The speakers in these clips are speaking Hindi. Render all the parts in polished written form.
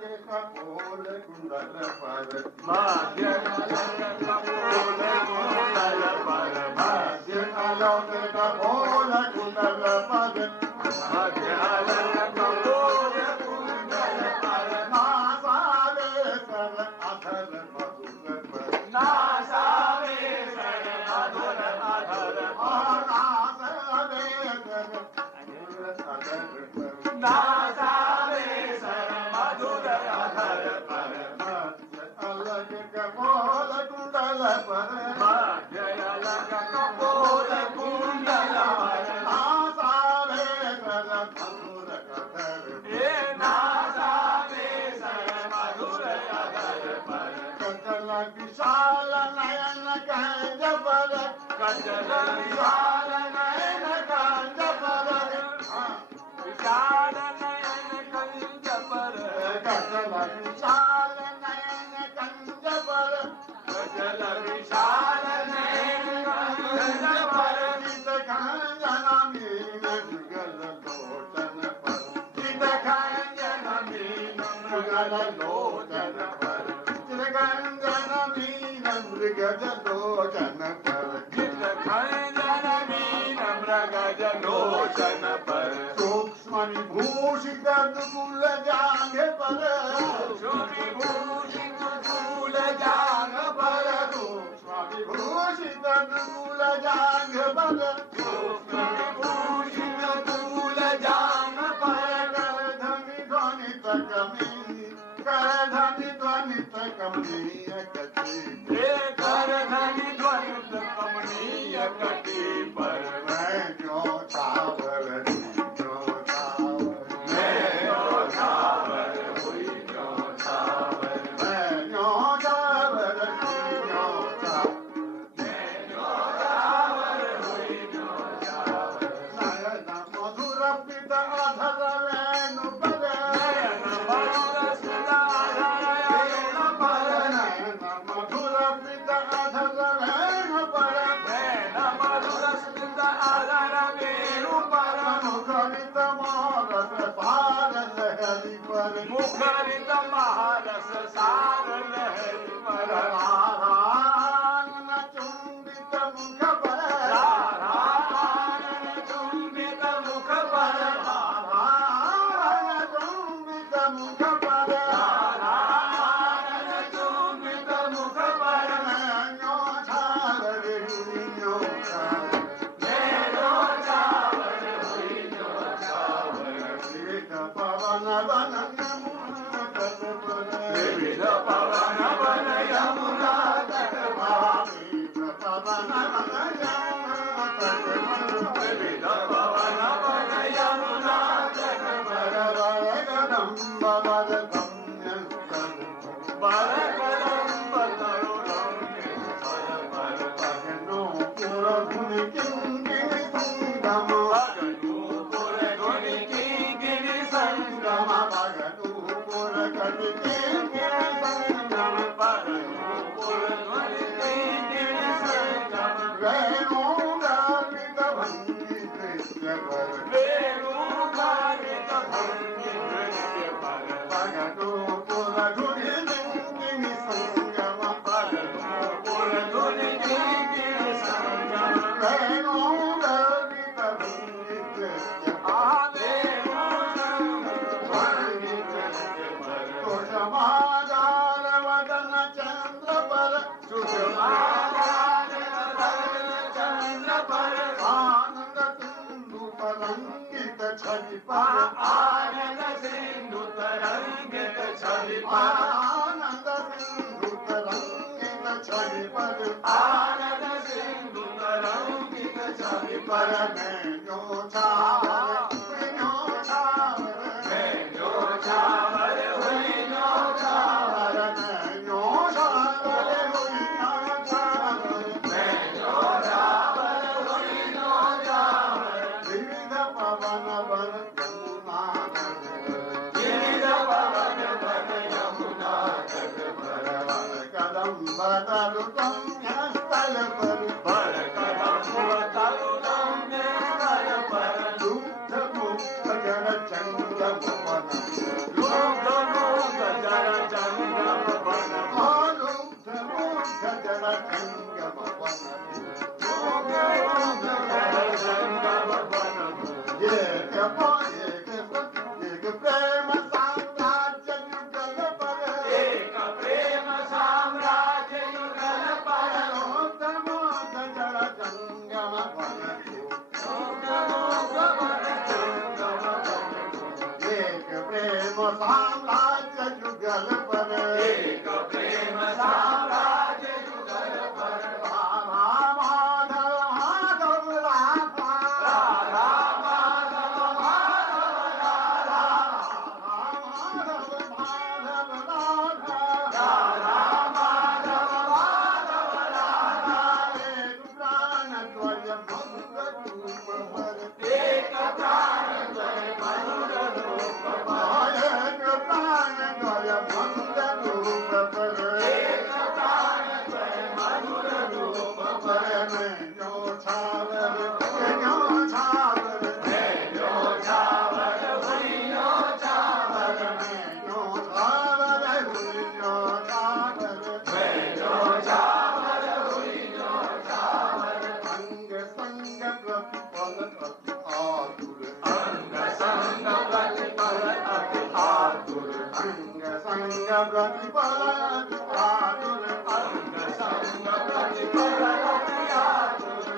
के कपोल कुंडल पर भाग्य कपोल कुंडल पर भाग्य के कपोल कुंडल पर भाग्य कपोल कुंडल पर नासावे सर अधर मधुर पर नासावे सर मधुर अधर नासावे सर अधर पर नासावे सर मधुर अधर पर अलग कपोल कुंडल पर भाग्य अलग कपोल कुंडल पर नासावे सर मधुर अधर ये नासावे सर मधुर अधर पर कजल विशाल नयन कंज पर कजल विशाल नयन कंज पर विशाल नयन कंज पर कजल विशाल नयन कंज पर कजल विशाल नयन कंज पर चित खंजन मीन जुगल लोचन पर चित खंजन मीन मृगल लोचन पर चित खंजन मीन मृगज लोचन पर चित खंजन मीन मृगज लोचन पर सूक्ष्म विभूषित दुकुल जांघ पर विभूषित फूल जांग पर सूक्ष्म विभूषित दुकुल जांघ पर विभूषित फूल जांग पर करधनि ध्वनित कमनीय कटी हे करधनि ध्वनित कमनीय कटी पर मैं जो छावर हुई जो छावर मैं जो छावर हुई जो छावर नयन मधुर पिता अधर वेणु पर नयन मधुर सुधाधर वेण पर नयन मधुर पिता अधर वेणु पर नयन मधुर सुधाधर वेण पर मुखरित मारस सार लहरी पर मुखरित महारस सार लहरी पर नारायण चुंबित मुख पर नारायण चुंबित मुख पर नारायण चुंबित मुख पर नारायण चुंबित मुख पर नैनो छावर हुइयो मेरो छावर हुई जो छावर विविध पवन वन यमुना तट पर विविध पवन वन यमुना तट पर विविध पवन वन यमुना तट पर विविध पवन वन यमुना तट पर कदम्ब वरदम्य बर कदम्ब तरुणम्य स्थल पर भजनो पुरधुनि किङ्किणि सङ्गम भगनूपुर धुनि किङ्किणि सङ्गम भगनूपुर कटि किङ्किणि सङ्गम भगनूपुर धुनि किङ्किणि सङ्गम वेणुगामित भङ्गि नृत्य पर वेणुगामित भङ्गि नृत्य पर भगनूपुर धुनि किङ्किणि सङ्गम भगनूपुर धुनि किङ्किणि सङ्गम वेणुगामित भङ्गि नृत्य भङ्गि नृत्य पर सुषमागार वदन चन्द्र पर चन्द्र पर आनन्द सिन्धु तरङ्गित छवि पर आनन्द सिन्धु तरङ्गित छवि पर आनन्द सिन्धु तरङ्गित छवि पर आनन्द सिन्धु तरङ्गित छवि पर नैनो छावर नैनो छावर जो छावर हुई जो छावर नैनो छावर हुइयो छावर जो छावर हुई जो छावर विविध पवन वन यमुना तट विविध पवन वन यमुना तट पर कदम्ब तरुतम्य स्थल पर बर कदम्ब तरुणम्य संग प्रतिपदातुर अंग संग प्रतिपदातुर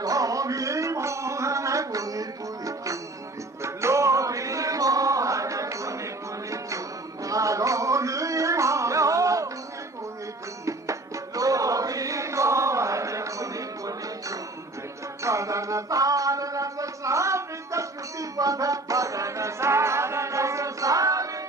लोभी मोहन पुनि पुनि चुंबित लोभी मोहन पुनि पुनि चुंबित लोभी मोहन पुनि पुनि चुंबित लोभी मोहन पुनि पुनि चुंबित पदन ताल रस सावित श्रुति पद पदन साल रस सावित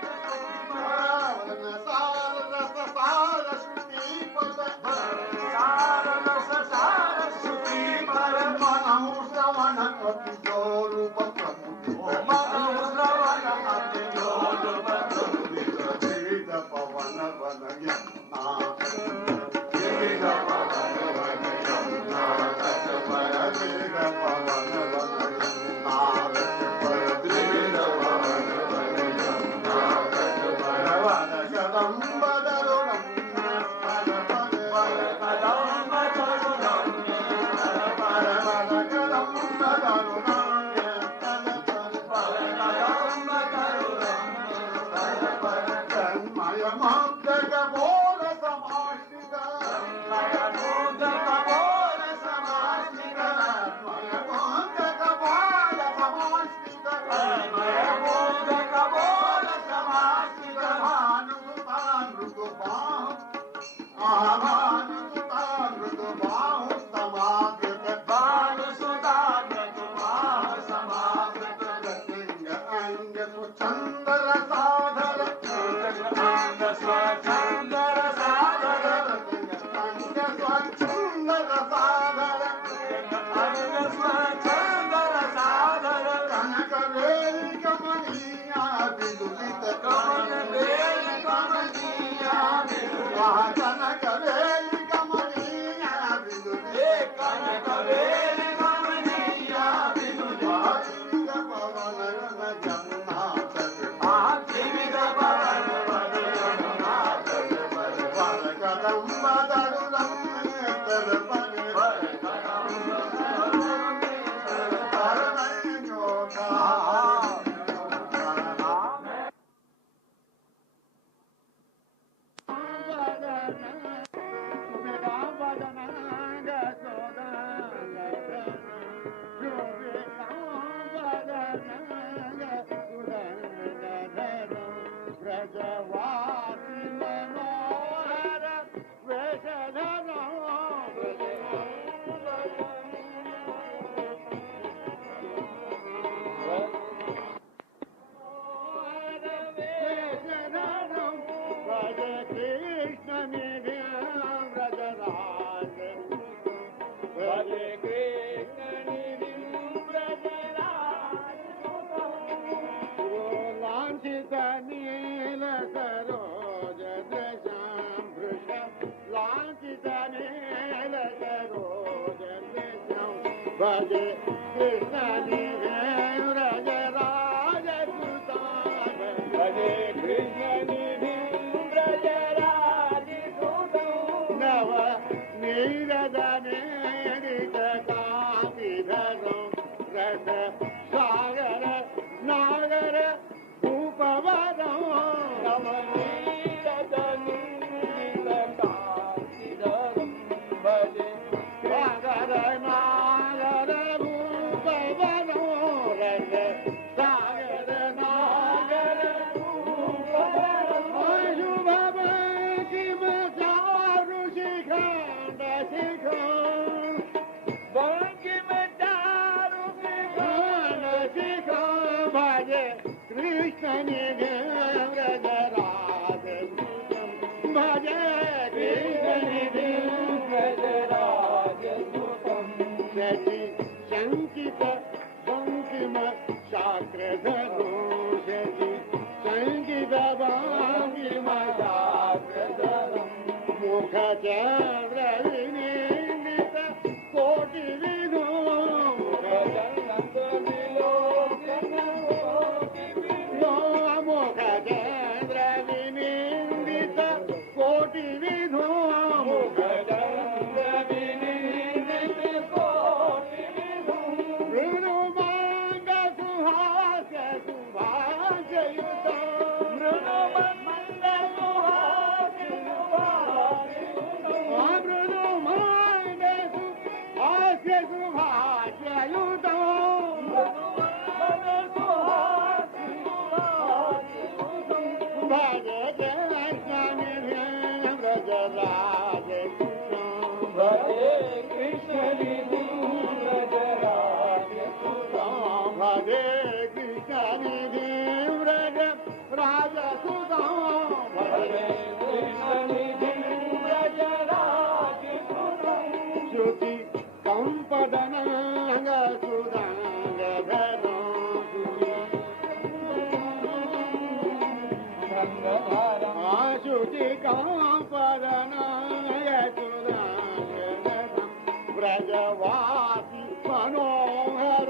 ब्रजवासी मनोहर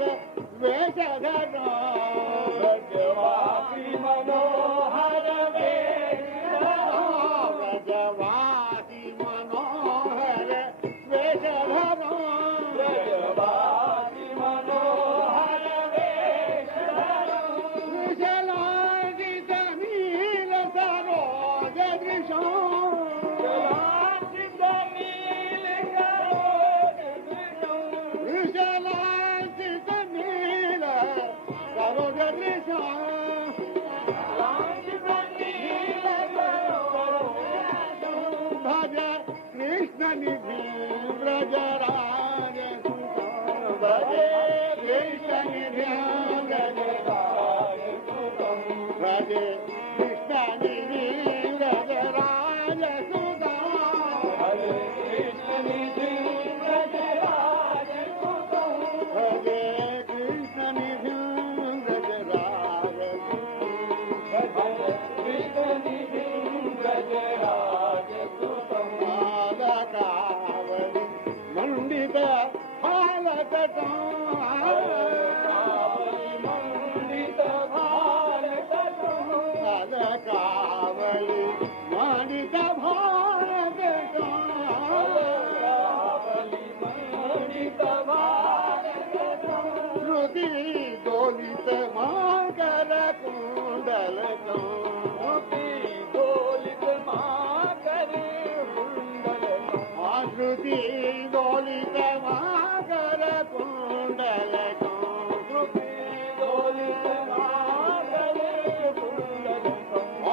वेशधर ब्रजवासी मनोहर ब्रजवासी मनोहर वेशधर ब्रजवासी मनोहर विशलांकित नील सरोज दृशो विशलांकित नील सरोज दृशो भज कृष्ण निधि ब्रजराज भजे कृष्ण निधि भजे कृष्ण निधि ब्रजराज भजे कृष्ण निधि ब्रजराज कावली मंडित हालत कावली मंडित भारत श्रुति दोलित माकर कुंडल श्रुति दोलित माकर कुंडल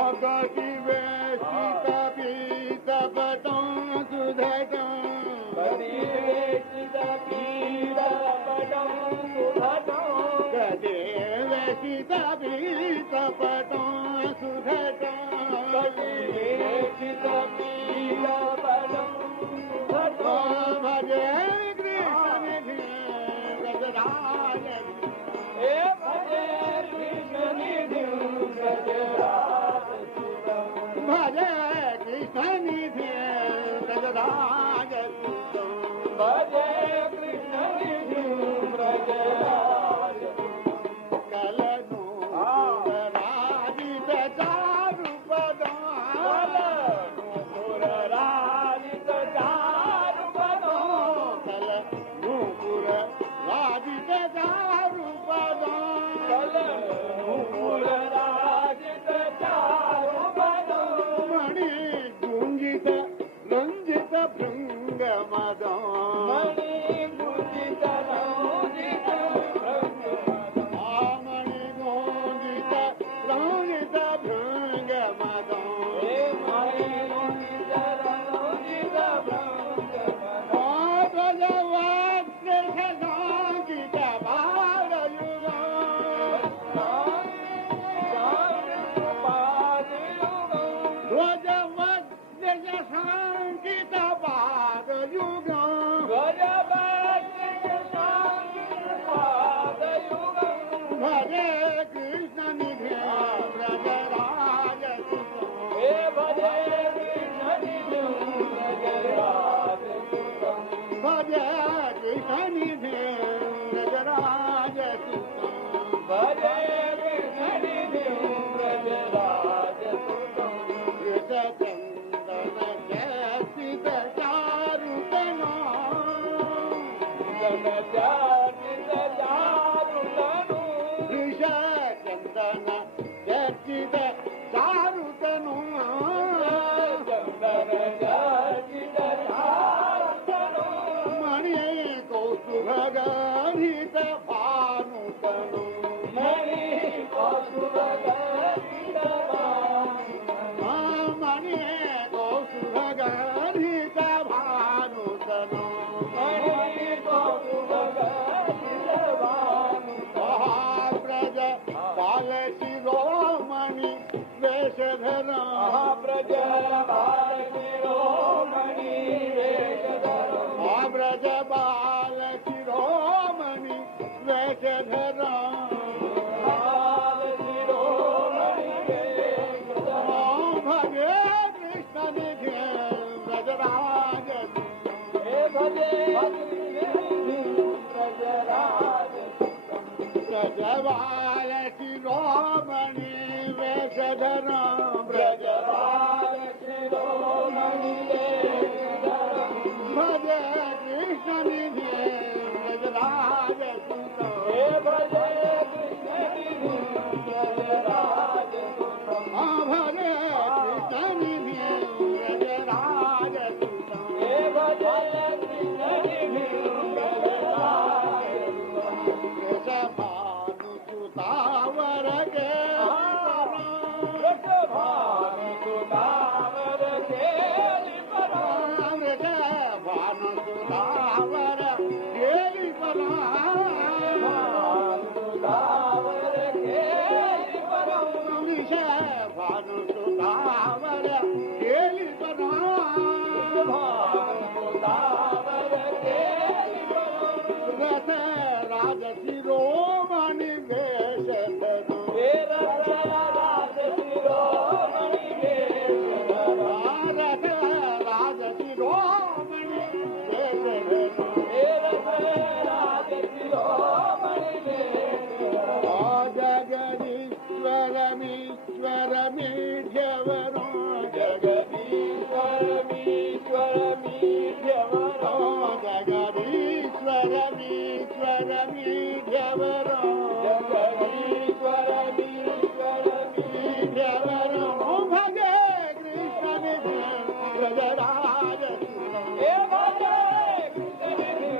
अगति वेशित पीत पटं सुधटं गदे वेशित पीत पटं सुधटं भजे कृष्ण निधि ब्रजराज भजे कृष्ण निधि ब्रजराज कलनु राजित चारु पदं कलनुपुर राजित चारु पदं मणि गुंजित रंजित भृंग मदं मणि गुंजित रंजित भृंग मदं ब्रजवक्त्र सांकित भजे कृष्ण निधि ब्रजराज भजे कृष्ण निधि ब्रजराज चंदन जसित चारु चंदन जसित चारु तनु मणि कौस्तुभगणित भानु तनु मणि कौस्तुभगणित भानु तनु महाब्रज बाल शिरोमणि वेशधर महाब्रज बाल शिरोमणि वेशधर भजे कृष्ण निधि ब्रजराज हे भजे ब्रजराज ब्रजबाल शिरोमणि वेशधर ब्रजराज शिरोमणि भजे कृष्ण निधि ब्रजराज हे भजे कृष्ण निधि ब्रजराज भजे कृष्ण निधि ब्रजराज हे भजे कृष्ण निधि ब्रजराज भानुसुतावर के भानुसुतावर केली परा भानुसुतावर केली परा भानुसुतावर केली परा भानुसुतावर केली परा भानुसुतावर केली परा रथ राज शिरोमणि वेश धरू हे रथ राज शिरोमणि वेश रथ राज शिरोमणि वेश धरू हे रथ राज शिरोमणि वेश जगदीश्वरमीश्वरमीढ्यवरो जगदीश्वरमीश्वरमीढ्यवरो जगदीश्वरमीश्वरमीढ्यवरो जगदीश्वरमीश्वरमीढ्यवरो भजे कृष्ण निधि ब्रजराज हे भजे कृष्ण निधि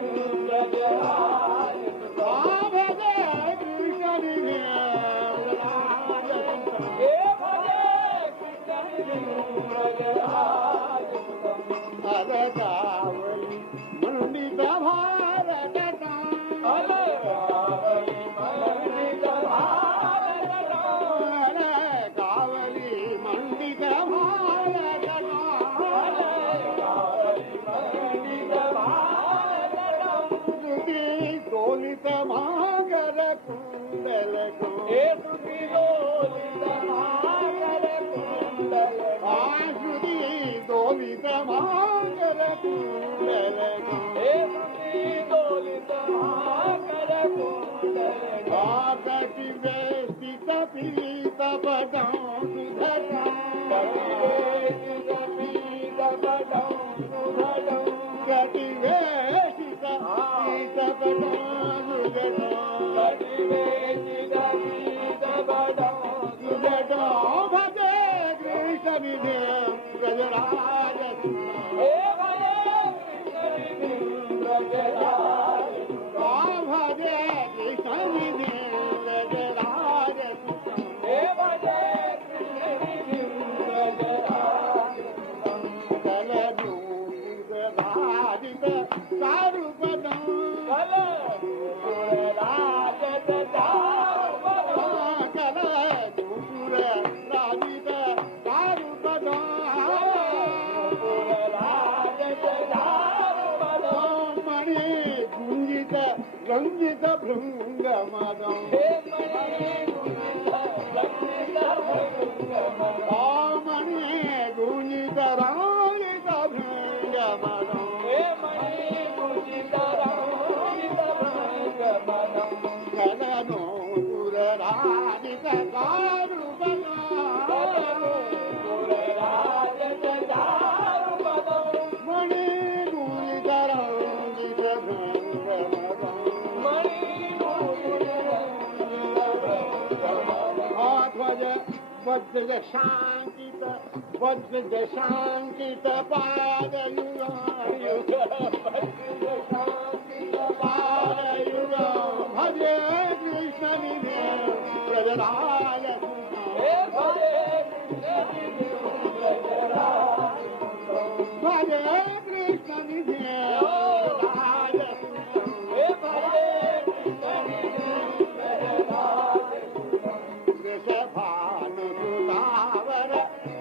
ब्रजराज भजे कृष्ण निधि ब्रजराज हे भजे कृष्ण निधि ब्रजराज अलगावली मंडित भारत अलगावली मंडित भारत अलगावली मंडित भारत अलगावली मंडित भारत श्रुति दोलित मागर कुंडल को हे सुखी लोलित मागर कुंडल श्रुति दोलित मागर कुंडल को हे सुखी लोलित मागर कुंडल कटि वेष्टित पीत पदं सुधता कपिवेशित पदं सुभदं कटि वेष्टित पीत पदं सुधता कपिवेशित पदं सुधता भजे कृष्ण निधि ब्रजराज हे भजे कृष्ण निधि ब्रजराज भजे कृष्ण निधि ब्रजराज हे भजे कृष्ण निधि ब्रजराज कलयूषित कारुपदं कलराजत दारुपदं कलयूषुर राजित कारुपदं राजत दारुपदं मणि गुंजित रंजित भृंगमदं हे मणि गुंजित रंजित भृंगमदं मणि गुंजित रंजित भृंगमदं हे मणि गुंजित रंजित भृंगमदं कलनोषुर राजित कारुपदं राजत दारुपदं मणि गुंजित रंजित भृंगमदं मणि गुंजित रंजित भृंगमदं ध्वज वज्र शांकित वज्र शांकित पादयुग पादयुग भजे कृष्ण निधि ब्रजराज हे भजे कृष्ण निधि ब्रजराज भजे कृष्ण निधि ब्रजराज हे भजे कृष्ण निधि ब्रजराज वृषभानुसुतावर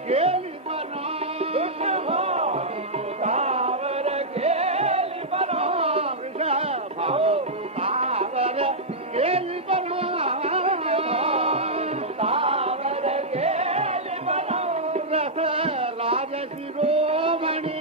केली बना वृषभानुसुतावर केली बना वृषभानुसुतावर केली बना वृषभानुसुतावर केली बना रस राज शिरोमणि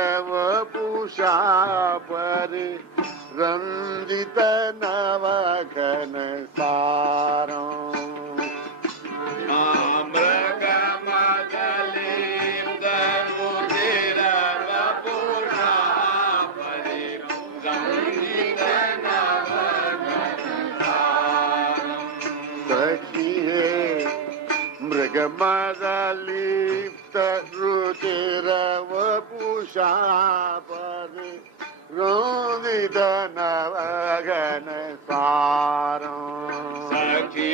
मृगमदलिप्तरुचिरवपुषा परिरञ्जित नवघन सारम् मृगमदलिप्तरुचिरवपुषा परिरञ्जित नवघन सारम् सखी हे मृगमदलिप्तरुचिरवपुषा परिरञ्जित नवघन सारम् सखी